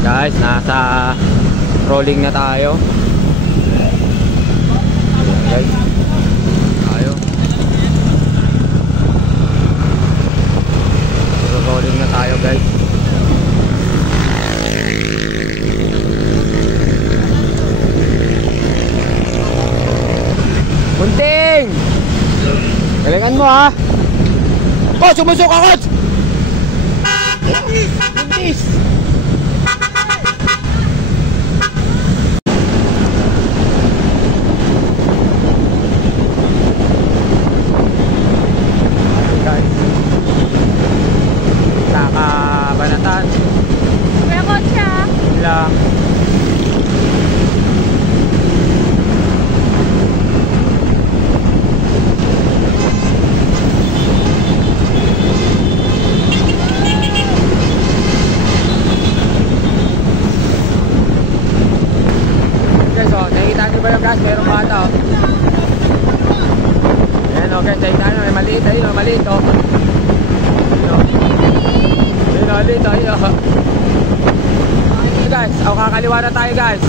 Guys, nasa rolling na tayo. Guys, tayo. Rolling na tayo, guys. Kunting! Galingan mo, ha? Coach, sumusok ka, coach! Buntis! Guys, nakabanatan. Kuya coach siya. Lang. Guys, mayroong bata, oh. Ayan, okay, tayo tayo, may maliit, ayun, oh, maliit, oh. Ayun, oh. Ayun, oh, maliit, oh, ayun, oh. Okay, guys, kakaliwa na tayo, guys.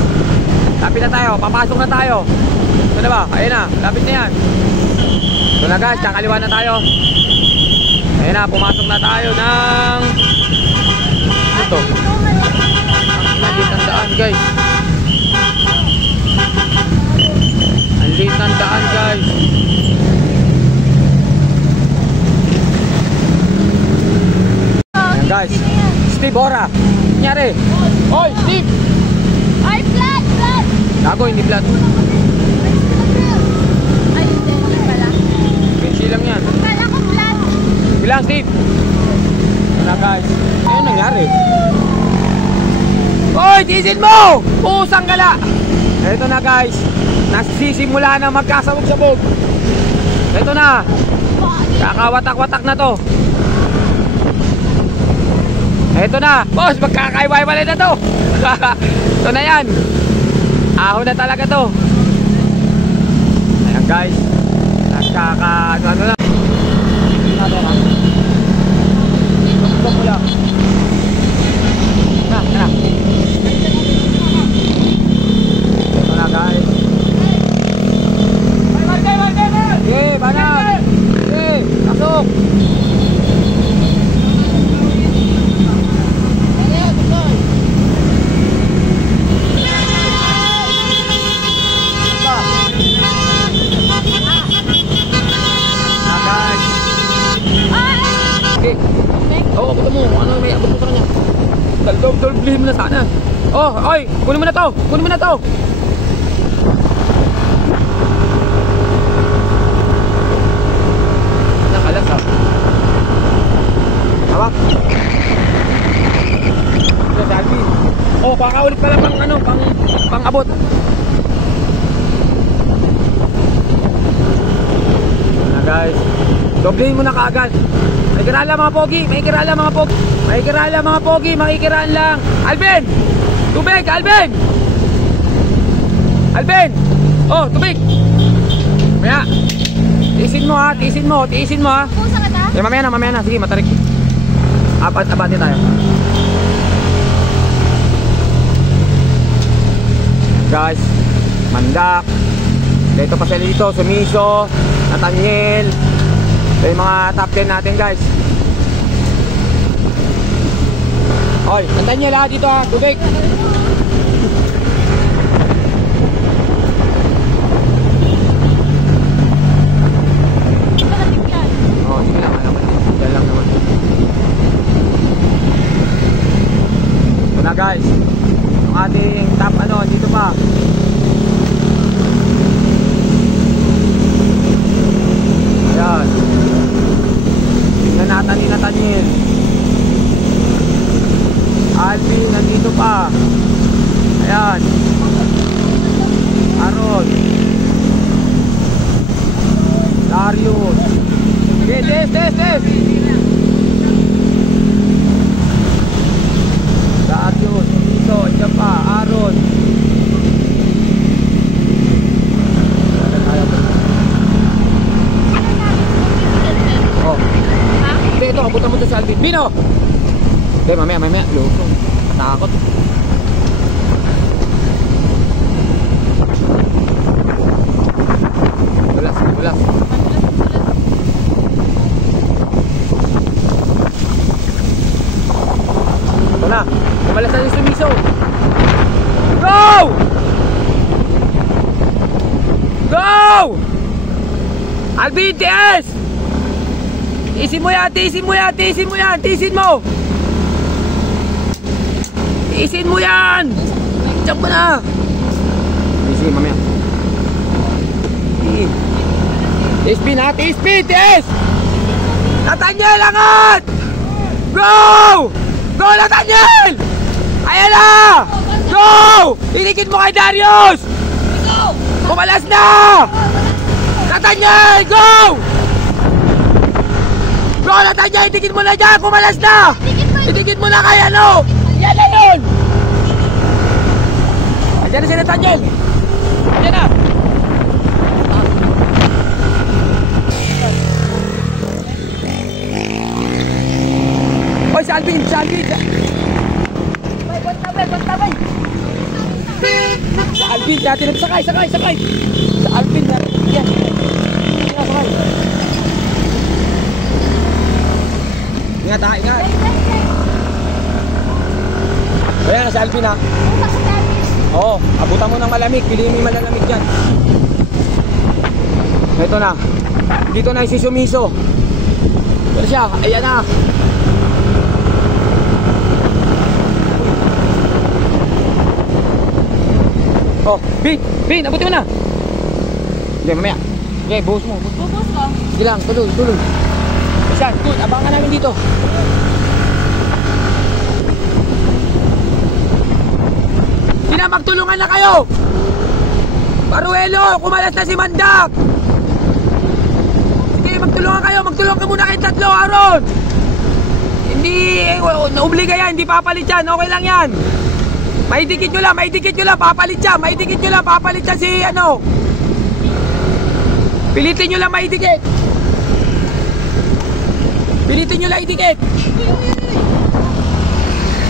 Lapit na tayo, papasok na tayo. Ito na ba? Ayun na, lapit na yan. Ito na, guys, kakaliwa na tayo. Ayun na, pumasok na tayo ng ito. Ang liit ng daan, guys. Liit ng daan, guys. Ayan, guys. Steve, ora. Nangyari? Oy, Steve! Ay, flat! Flat! Gago, hindi flat. Ay, hindi pala. Benchi lang yan. Kala ko flat. Bilang, Steve. Wala, guys. Ayun, nangyari. Oy, diesel mo! Pusang gala! Ito na, guys. Nasisimula na magkasabog-sabog. Ito na. Kakawatak-watak na to. Ito na. Boss, magkakaiwaiwalay na to. Ito na yan. Ahon na talaga to. Ayan, guys. Ano na. Bukbok mo lang. Na. Ito na, guys. Okay, banat. Okay, pasok. Okay. Oo, kita mo. Ano may abot mo sa kanya? Dalblihim na sana. Oh, oy, kunin mo na to. Kunin mo na to. Nakalas, ha. Hawak. Ito, dali. Oh, baka ulit pala pang ano, pang abot. Na, guys. Doblehin mo na kaagad. Makikiraan lang mga pogi. Makikiraan lang mga pogi. Makikiraan lang mga pogi. Makikiraan lang. Alvin! Tubig! Alvin! Alvin! Oh, tubig! Maya. Tiisin mo, ha. Tiisin mo. Tiisin mo, ha. Pusa ka ta? Eh, mamaya na. Sige, matarik. Abati tayo. Guys, Mandak. Dito pa sila dito. Sumiso. Nathaniel. Ito yung mga top 10 natin, guys. Oy, Nathaniel, ha. Dito, ha. Tubig. Oh, sige lang naman. Diyan lang naman. Ito na, guys. Ang ating top dito pa. Ayan. Tingnan natin ni Nathaniel. Alvin, nandito pa. Ayan. Aaron. Darius. Okay, test. Darius, dito, dyan pa, Aaron. Oh. Hindi, ito, abutan mo ito sa Alvin. Bino! Okay, mamaya. Loko. Katakot. na. Kumalas na yung sumiso. Go! Go! Alvin, tiis! Tiisin mo yan, tiisin mo yan, tiisin mo yan, tiisin mo! Tiisin mo yan! Diyan mo na! Sige, mamaya. Tiis, Bin, ha? Tiis, Bin, tiis! Nathaniel, angat! Go! Go, Nathaniel! Ayan na! Go! Inikit mo kay Darius! Kumalas na! Nathaniel, go! Go, Nathaniel, itikit mo na dyan! Kumalas na! Itikit mo na kay ano! Yan na yun! Ayan na si Nathaniel! Ayan na! Oy, si Alvin! Si Alvin! Kontabay! Si Alvin, natin sakay! Si Alvin, yan! Sakay! Ingat ha, ingat! Ayan na si Alvin ha! Oo, abutan mo ng malamig, piliin mo yung malalamig dyan. Ito na, dito na yung sumiso. Pero siya, ayan na. Oh, Bin, abutin mo na. Sige, mamaya. Sige, buhos mo. Bubos ko. Sige lang, tuloy. Siya, good, abangan namin dito. Sina, magtulungan na kayo! Paruelo, kumalas na si Mandak! Sige, magtulungan kayo, magtulungan ka muna kayong tatlo, Aaron! Hindi, naubliga yan, hindi papalit yan, okay lang yan! Maidikit nyo lang, papalit siya si ano! Pilitin nyo lang maidikit!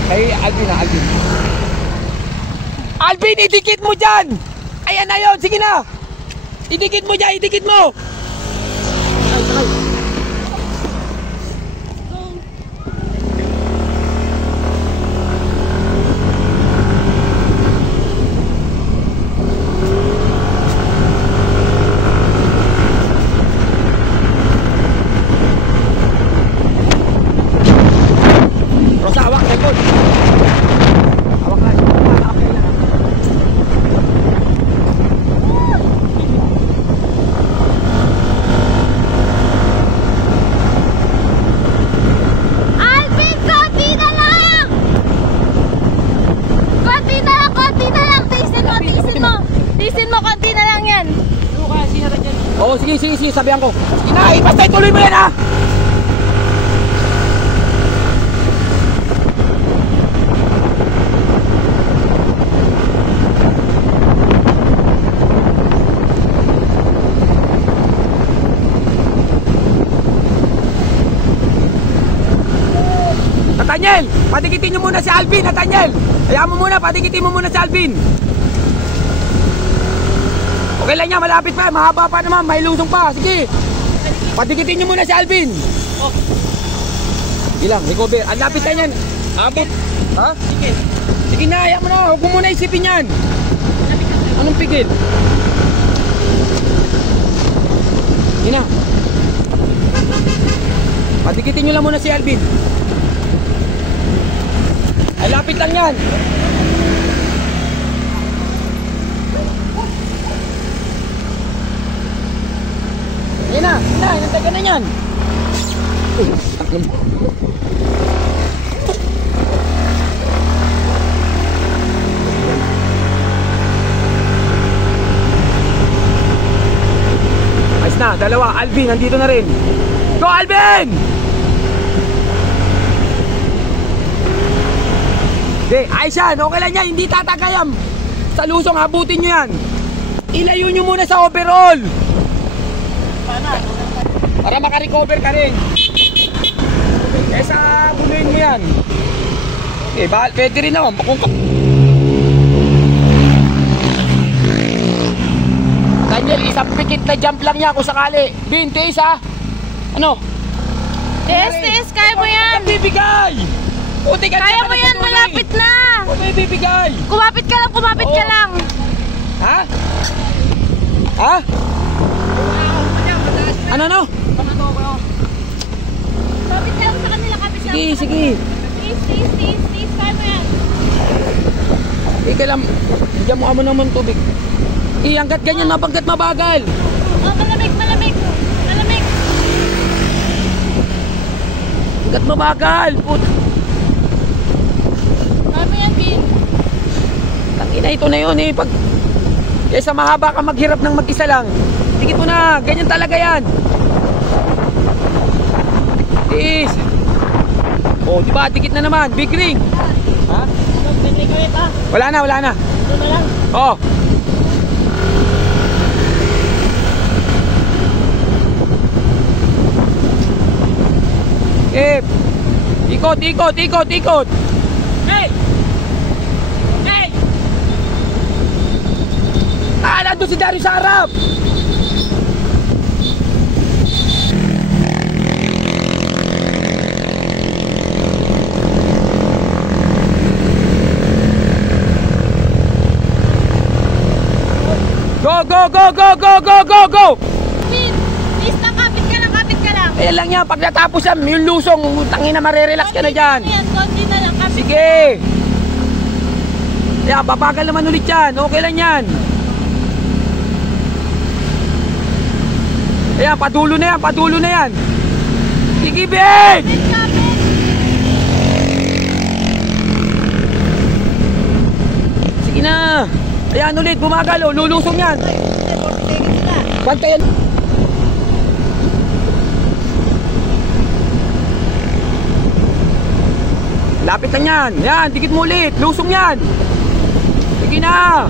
Kay Alvin na, Alvin, idikit mo dyan! Ayan na yun, sige na! Idikit mo dyan, idikit mo! Sakay. Rosa, hawak, likod! Oo, sige, sabihan ko. Sige na, basta ituloy mo yan ha! Nathaniel, patikitin nyo muna si Alvin, Nathaniel! Hayaan mo muna, patikitin mo muna si Alvin! Okay lang niya, malapit pa, mahaba pa naman, may lusong pa, sige. Patikitin nyo muna si Alvin. Ilang, recover, ang lapit na yan. Abot, ha? Sige na, ayaw mo na, huwag mo muna isipin yan. Anong pigil? Sige na. Patikitin nyo lang muna si Alvin. Ang lapit lang yan. Yan na, hinantay ka na yan. Ayos na, dalawa, Alvin, nandito na rin. Go, Alvin! Okay, ayos yan, okay lang yan, hindi tatagayam. Sa lusong, habutin nyo yan. Ilayo nyo muna sa overall. Para makarecover ka rin. Kesa bunuin mo yan. Eh, pwede rin naman. Daniel, isang pikit na jump lang niya kung sakali. Bin, tiis ha. Ano? Tiis, kaya mo yan. Bibigay! Puti ka, Kaya mo yan, malapit Malapit na! Huwag mo ibibigay! Kumapit ka lang, kumapit ka Oo. lang! Ha? Ha? Ano? Kumapit ka lang sa kanila, kapit lang. Sige, sige. Please, kaya mo yan. Ika lang, bigyan mo amo naman tubig. Hanggat ganyan, mapagkat mabagal. Oh, malamig. Hanggat mabagal. Kaya yan, Bin. Tangina, ito na yun eh. Kaysa mahaba ka maghirap ng mag-isa lang. Tigit mo na, ganyan talaga yan. Tiis. Oh, diba, dikit na naman, big ring. Ha? Wala na. Oh. Ikot. Hey! Nandun si Dario sa harap. Go! Bin, please lang, kapit ka lang. Kaya lang yan, pag natapos yan, yung lusong, tangina, marerelax ka na dyan. Konti na lang, kapit. Sige. Kaya, babagal naman ulit yan. Okay lang yan. Kaya, padulo na yan. Sige, Ben! Kapit. Sige na. Ayan ulit, bumagal, oh. Lulusong yan. Bantayan. Lapit lang yan. Yan, dikit mo ulit. Lusong yan. Sige na.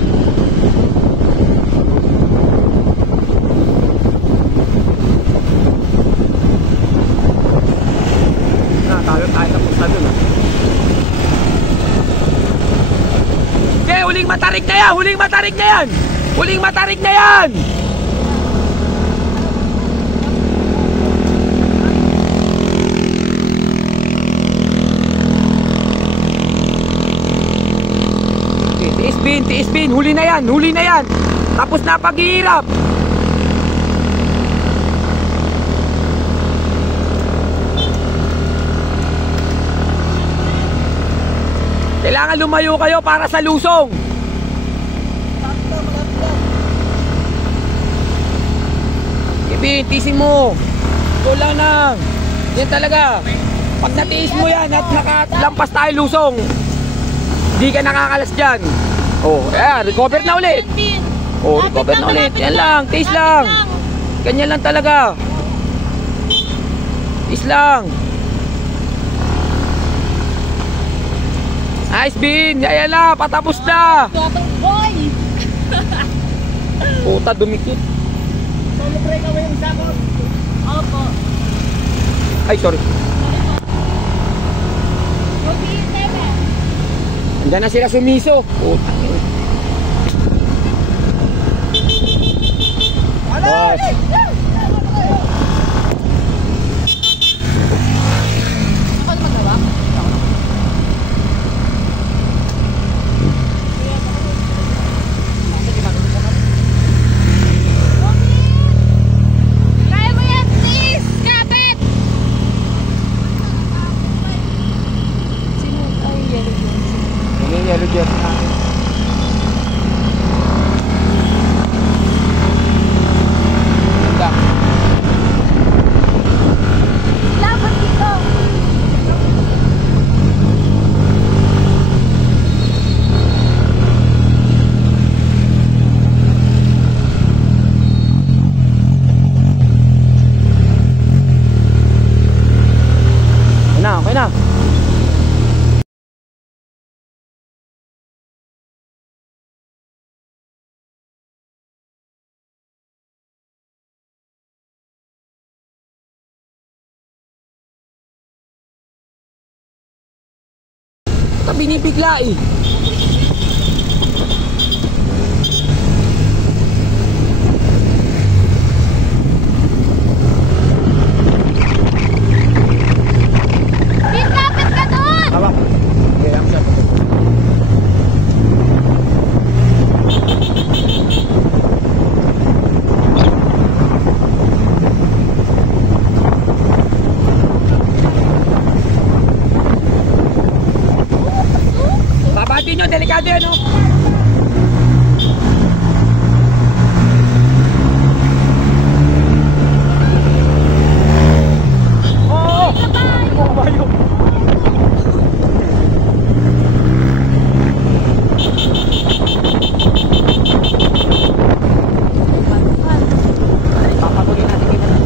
Tayo tapos na dun. Okay, huling matarik na yan. Tiis bin, huli na yan. Tapos na paghihirap. Kailangan lumayo kayo para sa lusong. Ibin, tiisin mo. Ito lang nang. Yan talaga. Pag natiis mo yan at nakalampas tayo lusong, hindi ka nakakalas dyan. Oh, ayan, recover na ulit. Oh, recover na ulit. Yan lang, tiis lang. Ganyan lang talaga. Tiis lang. Nice, Bin. Ayan na, patapos na. Boy! Puta, dumikit. Solo break away yung sakot. Opo. Ay, sorry. Andiyan na sila sumiso. Puta. Boss. Ako naman gawa? Kaya mo yan, please! Kapit! Sino? Ay, yellow jersey. Yung yellow jersey namin. Ganda. Laban dito! Okay na. Binibigla eh. Bin, kapit ka doon! Hawak. Okay, ang siya. Pagin nyo, delikado yan, oh. Oo! Oo, bayo. Papagulin natin kita na.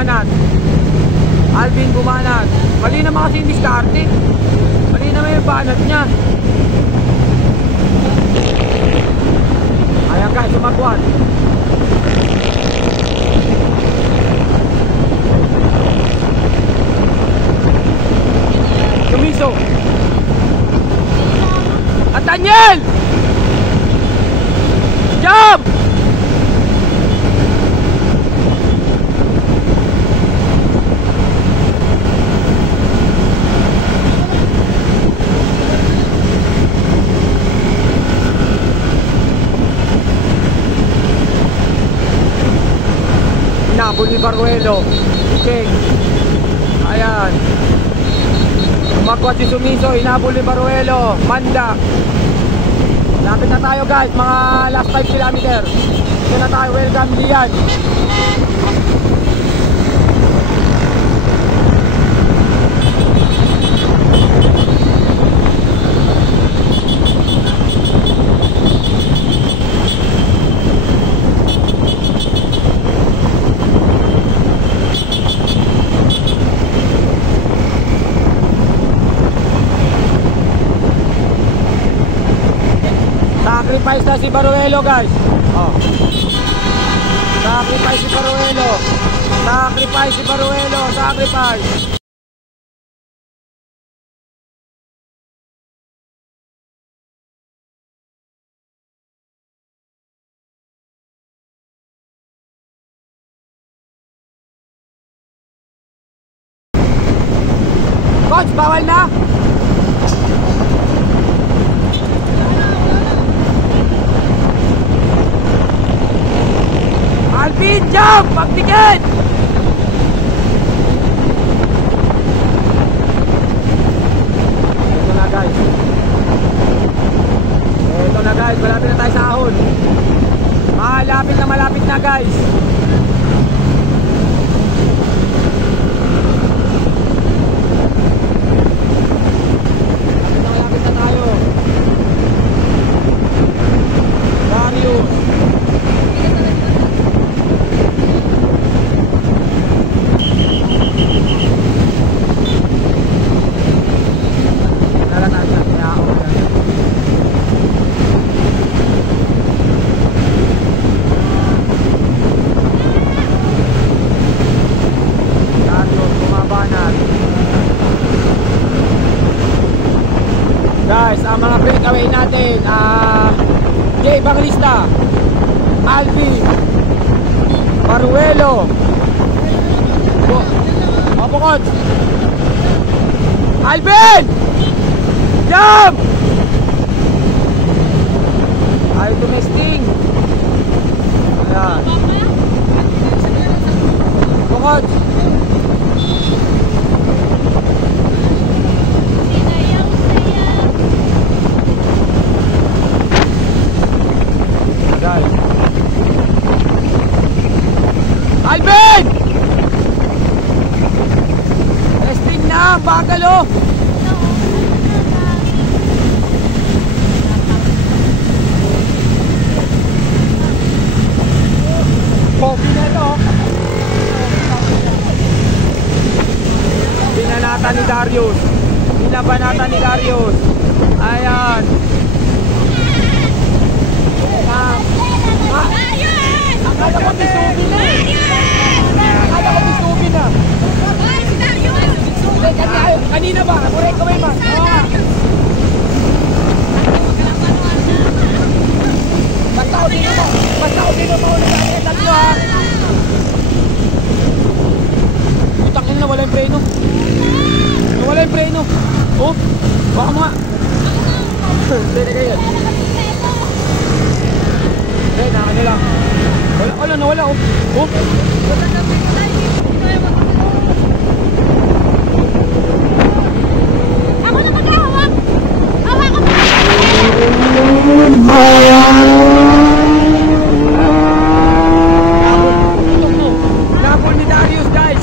Bumanat. Alvin Bumanat. Mali naman kasi yung diskarte. Mali naman yung banat niya. Ayan guys, sumakwan. Sumiso. At Daniel! Jump! Napoli Baruelo. Check. Ayan. Umakwat si Sumiso. Inapoli Baruelo. Manda. Lapit na tayo guys. Mga last 5 kilometer. Ito na tayo. Welcome Lian. Sacrifice na si Baruelo guys. Oh. Sacrifice si Baruelo. Sacrifice si Baruelo. Sacrifice. Coach, bawal na? Alvin, jump! Pagdikit! Ito na guys. Ito na guys, malapit na tayo sa ahon. Malapit na guys. Malapit na tayo. Darius. Guys, ang mga breakaway natin, Jay Banglista, Alvin Baruelo, Opo Coach, Alvin! Jump! Ayaw tumesting. Ayan. Opo Coach. Guys. Alvin! Testing na, bagal oh. Pogi na ito. Binanata ni Darius. Binabanata ni Darius. Ayan. Akala ko bisubi na. Akala ko bisubi na. Kanina ba? Correct ko ba yun ba? Basta ako din mo. Basta ako din mo ulit ang tatlo ha. Utangin na wala yung preno. Wala yung preno. Oh, baka mo nga. Pwede kayo yan. Okay, nakano lang. Wala, nawala oh. Oh. Ako na maghahawak. Hawak ko. Nabol ni Darius guys.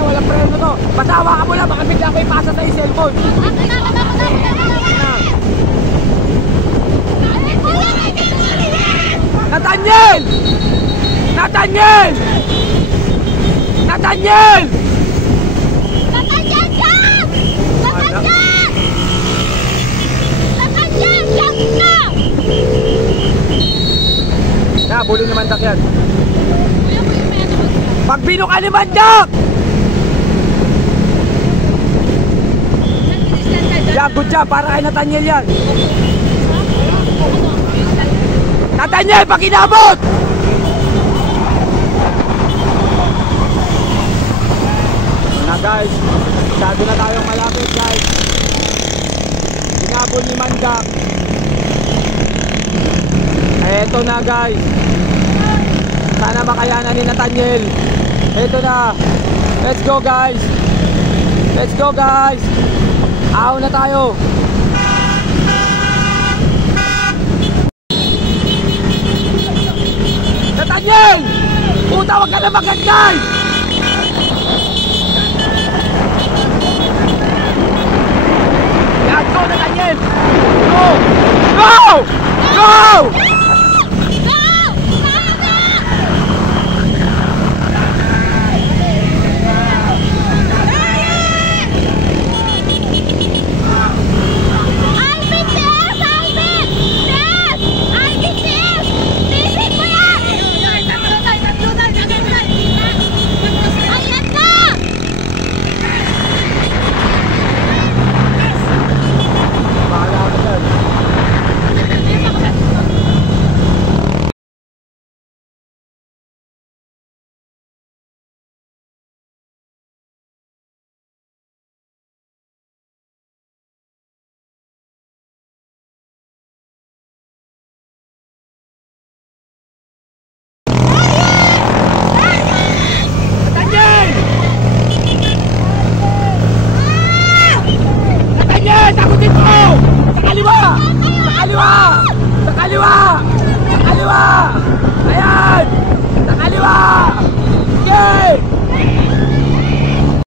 Wala preno. Nathaniel! Nathaniel! Nathaniel! Nathaniel, diyan! Nathaniel! Nathaniel, diyan ka! Bully ni Mandak yan. Kuya, may ano ba siya? Pagbino ka ni Mandak! Yan, good job. Para kay Nathaniel yan. Nathaniel, pakinabot! Na guys, masyado na tayong malapit guys. Pinabol ni Mandak. Eto na guys. Sana makayanan ni Nathaniel. Eto na. Let's go guys. Let's go guys. Aw na tayo. Nathaniel! Puta, wag ka na magandang! Yan, go Nathaniel! Go! Go! Go!